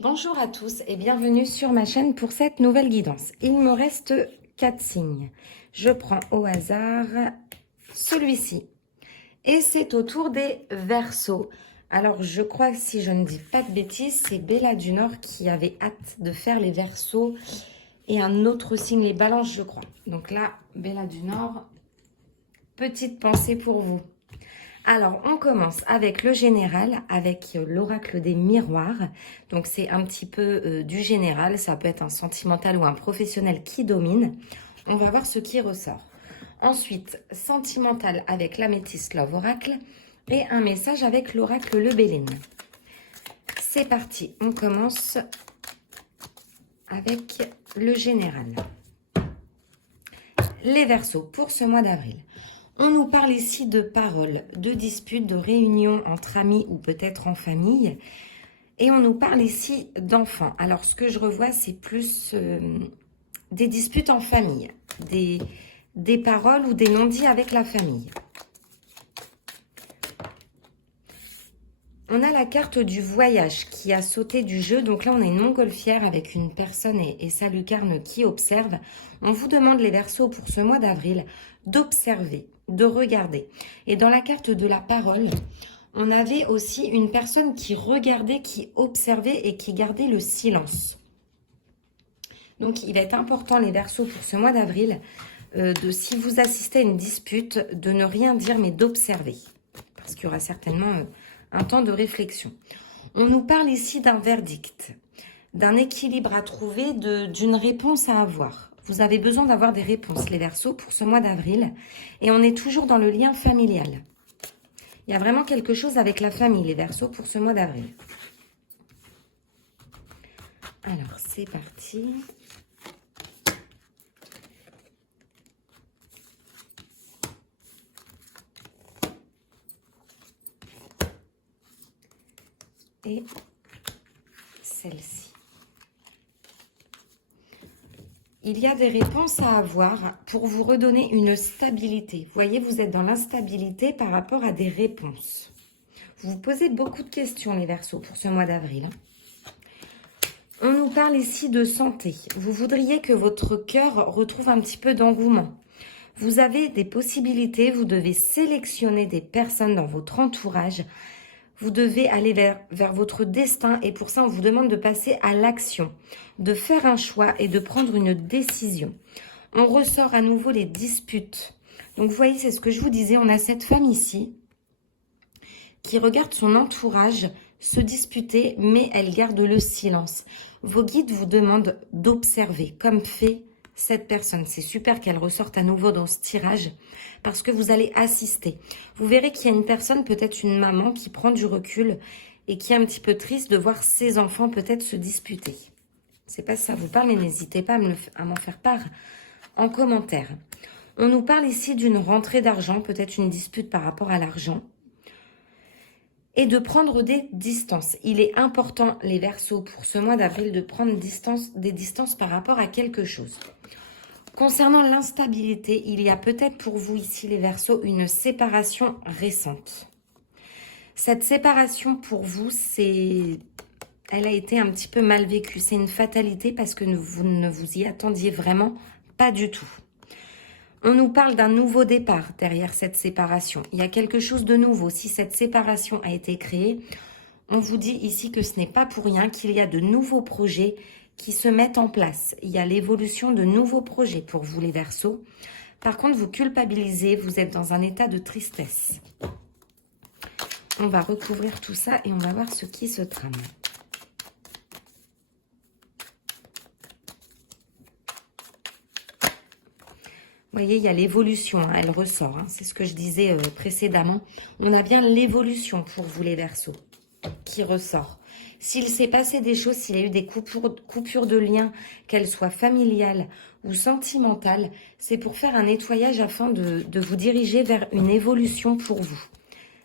Bonjour à tous et bienvenue sur ma chaîne pour cette nouvelle guidance. Il me reste 4 signes. Je prends au hasard celui-ci. Et c'est au tour des Verseaux. Alors je crois que si je ne dis pas de bêtises, c'est Bella du Nord qui avait hâte de faire les Verseaux. Et un autre signe, les Balances je crois. Donc là, Bella du Nord, petite pensée pour vous. Alors, on commence avec le général, avec l'oracle des miroirs. Donc, c'est un petit peu du général. Ça peut être un sentimental ou un professionnel qui domine. On va voir ce qui ressort. Ensuite, sentimental avec l'améthyste Love Oracle et un message avec l'oracle Le Béline. C'est parti. On commence avec le général. Les Verseaux pour ce mois d'avril. On nous parle ici de paroles, de disputes, de réunions entre amis ou peut-être en famille. Et on nous parle ici d'enfants. Alors, ce que je revois, c'est plus des disputes en famille, des paroles ou des non-dits avec la famille. On a la carte du voyage qui a sauté du jeu. Donc là, on a une montgolfière avec une personne et sa lucarne qui observe. On vous demande les Verseaux pour ce mois d'avril d'observer, de regarder. Et dans la carte de la parole, on avait aussi une personne qui regardait, qui observait et qui gardait le silence. Donc, il est important, les Verseaux, pour ce mois d'avril, si vous assistez à une dispute, de ne rien dire, mais d'observer. Parce qu'il y aura certainement un temps de réflexion. On nous parle ici d'un verdict, d'un équilibre à trouver, d'une réponse à avoir. Vous avez besoin d'avoir des réponses, les Verseaux, pour ce mois d'avril. Et on est toujours dans le lien familial. Il y a vraiment quelque chose avec la famille, les Verseaux, pour ce mois d'avril. Alors, c'est parti. Et celle-ci. Il y a des réponses à avoir pour vous redonner une stabilité. Vous voyez, vous êtes dans l'instabilité par rapport à des réponses. Vous vous posez beaucoup de questions, les Verseaux, pour ce mois d'avril. On nous parle ici de santé. Vous voudriez que votre cœur retrouve un petit peu d'engouement. Vous avez des possibilités, vous devez sélectionner des personnes dans votre entourage. Vous devez aller vers votre destin et pour ça, on vous demande de passer à l'action, de faire un choix et de prendre une décision. On ressort à nouveau les disputes. Donc, vous voyez, c'est ce que je vous disais, on a cette femme ici qui regarde son entourage se disputer, mais elle garde le silence. Vos guides vous demandent d'observer, comme fait cette personne. C'est super qu'elle ressorte à nouveau dans ce tirage parce que vous allez assister. Vous verrez qu'il y a une personne, peut-être une maman, qui prend du recul et qui est un petit peu triste de voir ses enfants peut-être se disputer. Je ne sais pas si ça vous parle, mais n'hésitez pas à m'en faire part en commentaire. On nous parle ici d'une rentrée d'argent, peut-être une dispute par rapport à l'argent. Et de prendre des distances. Il est important, les Verseaux, pour ce mois d'avril, de prendre des distances par rapport à quelque chose. Concernant l'instabilité, il y a peut-être pour vous ici, les Verseaux, une séparation récente. Cette séparation, pour vous, elle a été un petit peu mal vécue. C'est une fatalité parce que vous ne vous y attendiez vraiment pas du tout. On nous parle d'un nouveau départ derrière cette séparation. Il y a quelque chose de nouveau. Si cette séparation a été créée, on vous dit ici que ce n'est pas pour rien, qu'il y a de nouveaux projets qui se mettent en place. Il y a l'évolution de nouveaux projets pour vous, les Verseaux. Par contre, vous culpabilisez, vous êtes dans un état de tristesse. On va recouvrir tout ça et on va voir ce qui se trame. Vous voyez, il y a l'évolution, hein, elle ressort. Hein, c'est ce que je disais précédemment. On a bien l'évolution pour vous, les Verseaux, qui ressort. S'il s'est passé des choses, s'il y a eu des coupures de liens, qu'elles soient familiales ou sentimentales, c'est pour faire un nettoyage afin de vous diriger vers une évolution pour vous.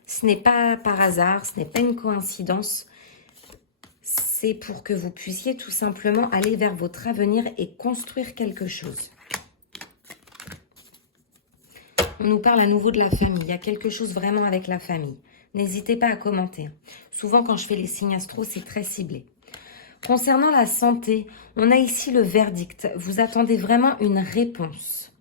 Ce n'est pas par hasard, ce n'est pas une coïncidence. C'est pour que vous puissiez tout simplement aller vers votre avenir et construire quelque chose. On nous parle à nouveau de la famille. Il y a quelque chose vraiment avec la famille. N'hésitez pas à commenter. Souvent, quand je fais les signes astro, c'est très ciblé. Concernant la santé, on a ici le verdict. Vous attendez vraiment une réponse.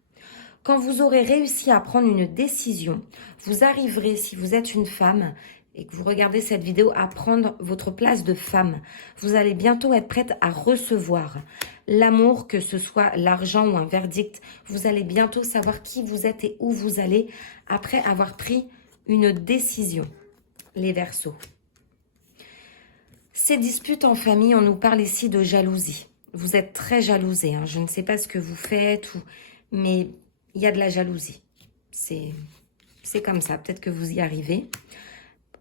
Quand vous aurez réussi à prendre une décision, vous arriverez, si vous êtes une femme et que vous regardez cette vidéo, à prendre votre place de femme. Vous allez bientôt être prête à recevoir l'amour, que ce soit l'argent ou un verdict. Vous allez bientôt savoir qui vous êtes et où vous allez après avoir pris une décision, les Verseaux. Ces disputes en famille, on nous parle ici de jalousie. Vous êtes très jalousés, hein. Je ne sais pas ce que vous faites, mais il y a de la jalousie. C'est comme ça, peut-être que vous y arrivez.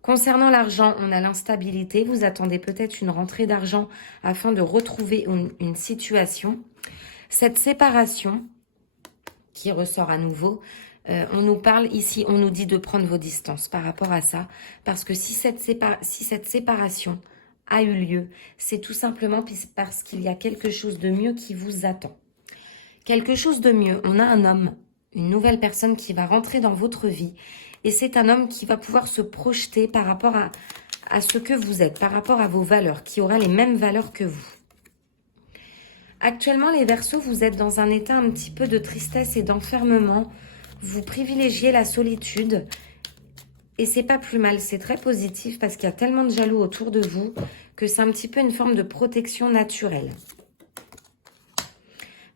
Concernant l'argent, on a l'instabilité. Vous attendez peut-être une rentrée d'argent afin de retrouver une situation. Cette séparation qui ressort à nouveau, on nous parle ici, on nous dit de prendre vos distances par rapport à ça. Parce que si cette séparation a eu lieu, c'est tout simplement parce qu'il y a quelque chose de mieux qui vous attend. Quelque chose de mieux. On a un homme, une nouvelle personne qui va rentrer dans votre vie. Et c'est un homme qui va pouvoir se projeter par rapport à ce que vous êtes, par rapport à vos valeurs, qui aura les mêmes valeurs que vous. Actuellement, les Verseaux, vous êtes dans un état un petit peu de tristesse et d'enfermement. Vous privilégiez la solitude. Et c'est pas plus mal, c'est très positif parce qu'il y a tellement de jaloux autour de vous que c'est un petit peu une forme de protection naturelle.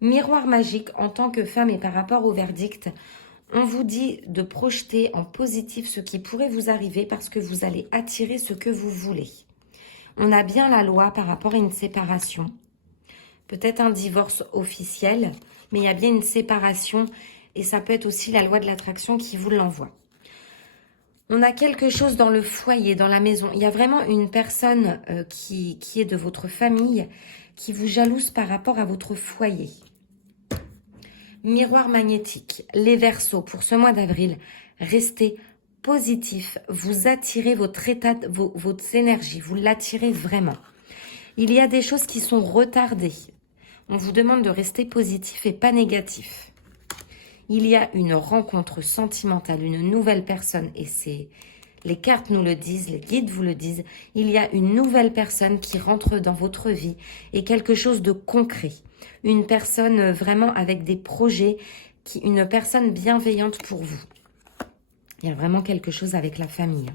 Miroir magique, en tant que femme et par rapport au verdict, on vous dit de projeter en positif ce qui pourrait vous arriver parce que vous allez attirer ce que vous voulez. On a bien la loi par rapport à une séparation. Peut-être un divorce officiel, mais il y a bien une séparation et ça peut être aussi la loi de l'attraction qui vous l'envoie. On a quelque chose dans le foyer, dans la maison. Il y a vraiment une personne qui est de votre famille qui vous jalouse par rapport à votre foyer. Miroir magnétique, les Verseaux, pour ce mois d'avril, restez positif. Vous attirez votre état, votre énergie, vous l'attirez vraiment. Il y a des choses qui sont retardées. On vous demande de rester positif et pas négatif. Il y a une rencontre sentimentale, une nouvelle personne, et les cartes nous le disent, les guides vous le disent. Il y a une nouvelle personne qui rentre dans votre vie et quelque chose de concret. Une personne vraiment avec des projets, une personne bienveillante pour vous. Il y a vraiment quelque chose avec la famille.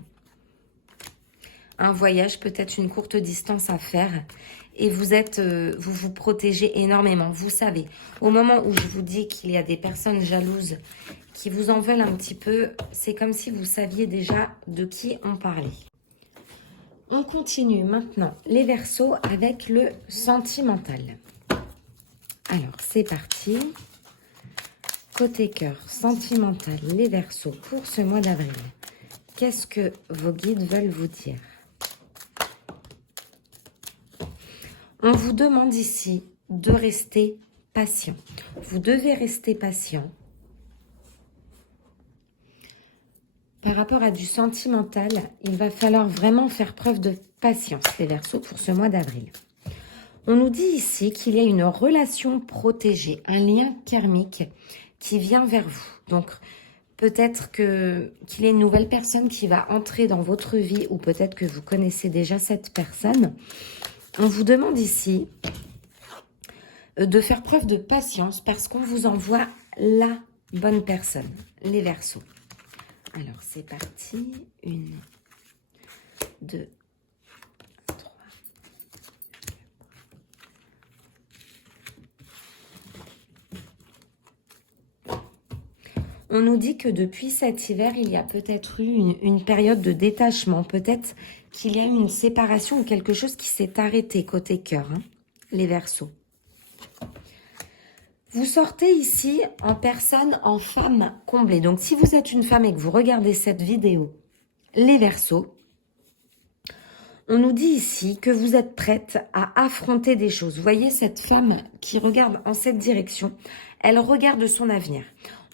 Un voyage, peut-être une courte distance à faire. Et vous vous protégez énormément. Vous savez, au moment où je vous dis qu'il y a des personnes jalouses qui vous en veulent un petit peu, c'est comme si vous saviez déjà de qui on parlait. On continue maintenant les Verseaux avec le sentimental. Alors, c'est parti. Côté cœur, sentimental, les Verseaux pour ce mois d'avril. Qu'est-ce que vos guides veulent vous dire? On vous demande ici de rester patient. Vous devez rester patient. Par rapport à du sentimental, il va falloir vraiment faire preuve de patience, les Verseaux, pour ce mois d'avril. On nous dit ici qu'il y a une relation protégée, un lien karmique qui vient vers vous. Donc, peut-être qu'il y a une nouvelle personne qui va entrer dans votre vie ou peut-être que vous connaissez déjà cette personne. On vous demande ici de faire preuve de patience parce qu'on vous envoie la bonne personne, les Verseaux. Alors, c'est parti. 1, 2, 3. On nous dit que depuis cet hiver, il y a peut-être eu une période de détachement. Peut-être qu'il y a eu une séparation ou quelque chose qui s'est arrêté côté cœur, hein, les Verseaux. Vous sortez ici en personne, en femme comblée. Donc, si vous êtes une femme et que vous regardez cette vidéo, les Verseaux, on nous dit ici que vous êtes prête à affronter des choses. Vous voyez cette femme qui regarde en cette direction, elle regarde son avenir.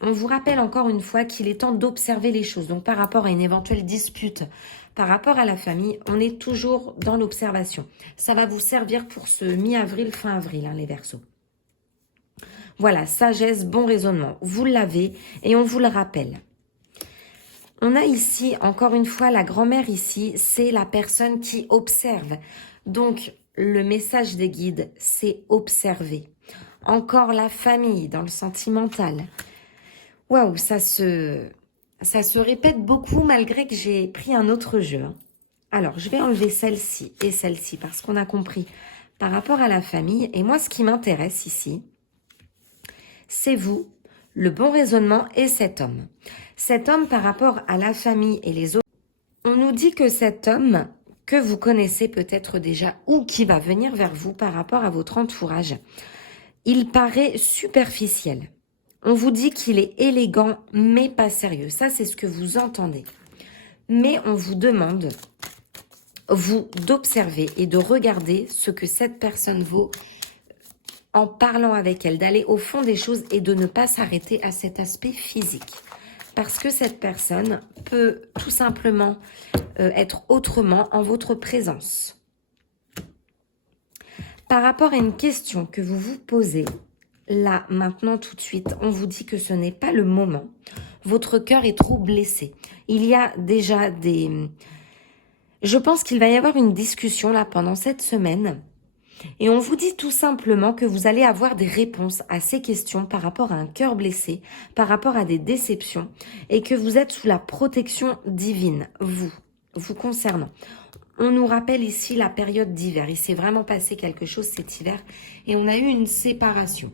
On vous rappelle encore une fois qu'il est temps d'observer les choses. Donc, par rapport à une éventuelle dispute, par rapport à la famille, on est toujours dans l'observation. Ça va vous servir pour ce mi-avril, fin avril, hein, les Verseaux. Voilà, sagesse, bon raisonnement. Vous l'avez et on vous le rappelle. On a ici, encore une fois, la grand-mère ici, c'est la personne qui observe. Donc, le message des guides, c'est observer. Encore la famille dans le sentimental. Waouh, ça se répète beaucoup malgré que j'ai pris un autre jeu. Alors, je vais enlever celle-ci et celle-ci parce qu'on a compris par rapport à la famille. Et moi, ce qui m'intéresse ici, c'est vous, le bon raisonnement et cet homme. Cet homme par rapport à la famille et les autres, on nous dit que cet homme que vous connaissez peut-être déjà ou qui va venir vers vous par rapport à votre entourage, il paraît superficiel. On vous dit qu'il est élégant mais pas sérieux. Ça, c'est ce que vous entendez. Mais on vous demande, vous, d'observer et de regarder ce que cette personne vaut en parlant avec elle, d'aller au fond des choses et de ne pas s'arrêter à cet aspect physique. Parce que cette personne peut tout simplement être autrement en votre présence. Par rapport à une question que vous vous posez, là, maintenant, tout de suite, on vous dit que ce n'est pas le moment. Votre cœur est trop blessé. Il y a déjà des... Je pense qu'il va y avoir une discussion là pendant cette semaine. Et on vous dit tout simplement que vous allez avoir des réponses à ces questions par rapport à un cœur blessé, par rapport à des déceptions, et que vous êtes sous la protection divine, vous concernant. On nous rappelle ici la période d'hiver. Il s'est vraiment passé quelque chose cet hiver et on a eu une séparation.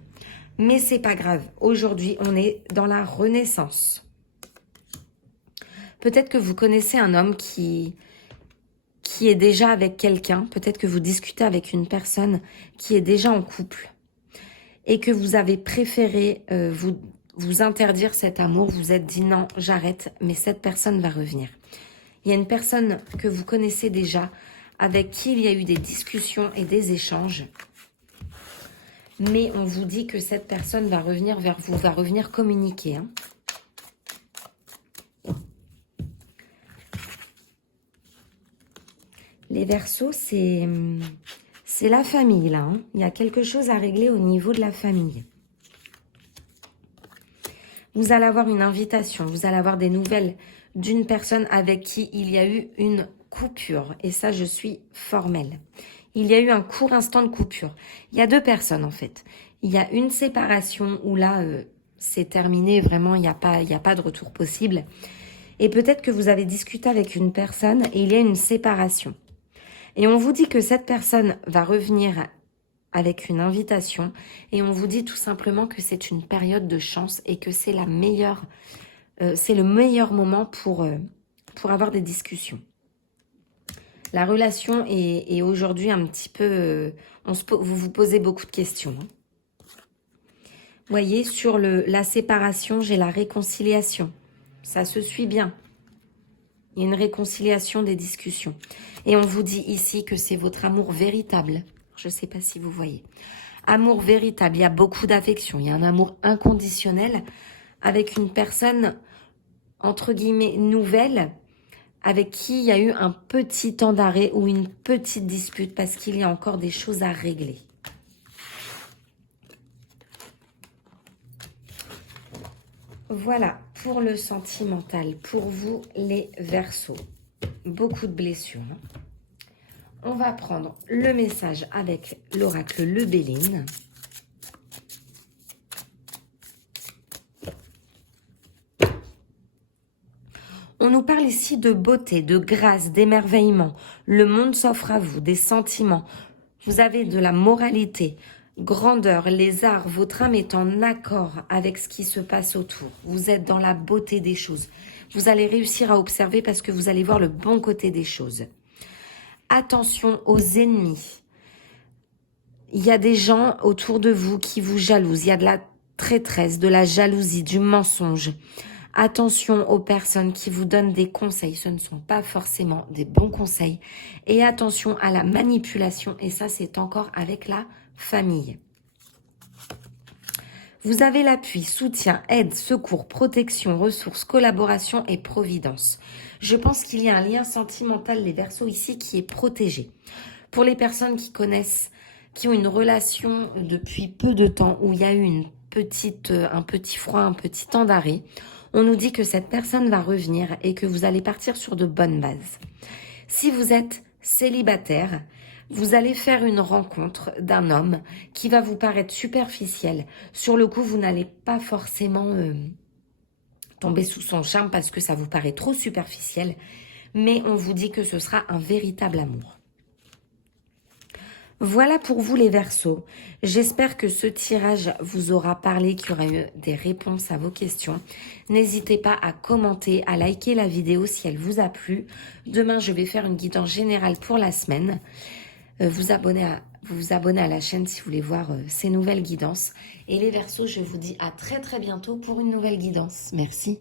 Mais c'est pas grave. Aujourd'hui, on est dans la renaissance. Peut-être que vous connaissez un homme qui est déjà avec quelqu'un, peut-être que vous discutez avec une personne qui est déjà en couple et que vous avez préféré vous interdire cet amour, vous êtes dit non, j'arrête, mais cette personne va revenir. Il y a une personne que vous connaissez déjà, avec qui il y a eu des discussions et des échanges, mais on vous dit que cette personne va revenir vers vous, va revenir communiquer, hein. Les Verseaux, c'est la famille, là. Hein. Il y a quelque chose à régler au niveau de la famille. Vous allez avoir une invitation, vous allez avoir des nouvelles d'une personne avec qui il y a eu une coupure. Et ça, je suis formelle. Il y a eu un court instant de coupure. Il y a deux personnes, en fait. Il y a une séparation où là, c'est terminé. Vraiment, il n'y a pas de retour possible. Et peut-être que vous avez discuté avec une personne et il y a une séparation. Et on vous dit que cette personne va revenir avec une invitation et on vous dit tout simplement que c'est une période de chance et que c'est la meilleure, c'est le meilleur moment pour avoir des discussions. La relation est aujourd'hui un petit peu, vous vous posez beaucoup de questions. Hein. Vous voyez, sur la séparation, j'ai la réconciliation. Ça se suit bien. Il y a une réconciliation des discussions. Et on vous dit ici que c'est votre amour véritable. Je ne sais pas si vous voyez. Amour véritable, il y a beaucoup d'affection. Il y a un amour inconditionnel avec une personne, entre guillemets, nouvelle, avec qui il y a eu un petit temps d'arrêt ou une petite dispute parce qu'il y a encore des choses à régler. Voilà, pour le sentimental, pour vous les Verseaux. Beaucoup de blessures. On va prendre le message avec l'oracle Le Béline. On nous parle ici de beauté, de grâce, d'émerveillement. Le monde s'offre à vous, des sentiments. Vous avez de la moralité, grandeur, les arts. Votre âme est en accord avec ce qui se passe autour. Vous êtes dans la beauté des choses. Vous allez réussir à observer parce que vous allez voir le bon côté des choses. Attention aux ennemis. Il y a des gens autour de vous qui vous jalousent. Il y a de la traîtresse, de la jalousie, du mensonge. Attention aux personnes qui vous donnent des conseils. Ce ne sont pas forcément des bons conseils. Et attention à la manipulation. Et ça, c'est encore avec la famille. Vous avez l'appui, soutien, aide, secours, protection, ressources, collaboration et providence. Je pense qu'il y a un lien sentimental, les Verseaux, ici, qui est protégé. Pour les personnes qui connaissent, qui ont une relation depuis peu de temps, où il y a eu un petit froid, un petit temps d'arrêt, on nous dit que cette personne va revenir et que vous allez partir sur de bonnes bases. Si vous êtes célibataire, Vous allez faire une rencontre d'un homme qui va vous paraître superficiel. Sur le coup, vous n'allez pas forcément tomber sous son charme parce que ça vous paraît trop superficiel. Mais on vous dit que ce sera un véritable amour. Voilà pour vous les Verseaux. J'espère que ce tirage vous aura parlé, qu'il y aura eu des réponses à vos questions. N'hésitez pas à commenter, à liker la vidéo si elle vous a plu. Demain, je vais faire une guidance générale pour la semaine. Vous abonner à la chaîne si vous voulez voir ces nouvelles guidances. Et les Verseaux, je vous dis à très très bientôt pour une nouvelle guidance. Merci.